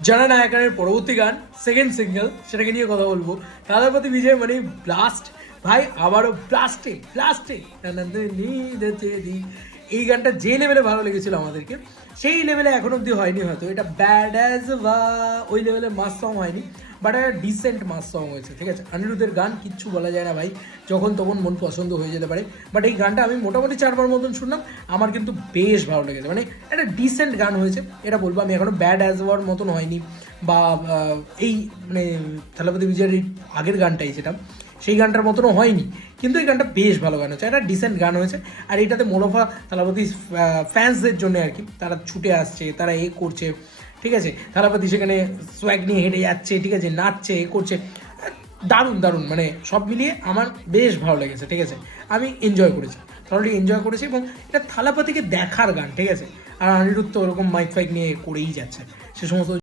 জননায়কের পরবর্তী গান second single, সেটাকে নিয়ে কথা বলবো। থালাপতি বিজয় মানে ব্লাস্ট ভাই, আবারও ব্লাস্টে ব্লাস্টে এই গানটা যে লেভেলে ভালো লেগেছিল আমাদেরকে, সেই লেভেলে এখন অব্দি হয়নি। হয়তো এটা ব্যাড অ্যাজ বা ওই লেভেলে মাস সং হয়নি, বাট একটা ডিসেন্ট মাস সং হয়েছে। ঠিক আছে, অনিরুদ্ধের গান কিচ্ছু বলা যায় না ভাই, যখন তখন মন পছন্দ হয়ে যেতে পারে। বাট এই গানটা আমি মোটামুটি 4বার মতন শুনলাম, আমার কিন্তু বেশ ভালো লেগেছে। মানে একটা ডিসেন্ট গান হয়েছে এটা বলবো আমি। এখনও ব্যাড অ্যাজ ওয়ার মতন হয়নি, বা এই মানে থালাপতি বিজয়ের এই আগের গানটাই যেটা, সেই গানটার মতনও হয়নি, কিন্তু এই গানটা বেশ ভালো গান হয়েছে, একটা ডিসেন্ট গান হয়েছে। আর এটাতে মোরফা থালাপতি ফ্যান্সদের জন্য আর কি, তারা ছুটে আসছে, তারা এ করছে, ঠিক আছে, থালাপতি সেখানে সোয়াগ নিয়ে হেঁটে যাচ্ছে, ঠিক আছে, নাচছে, এ করছে, দারুণ দারুণ, মানে সব মিলিয়ে আমার বেশ ভালো লেগেছে। ঠিক আছে, আমি এনজয় করেছি, থরলি এনজয় করেছি, এবং এটা থালাপতিকে দেখার গান। ঠিক আছে, আর অনিরুদ্ধ ওরকম মাইক ফাইক নিয়ে করেই যাচ্ছে সে সমস্ত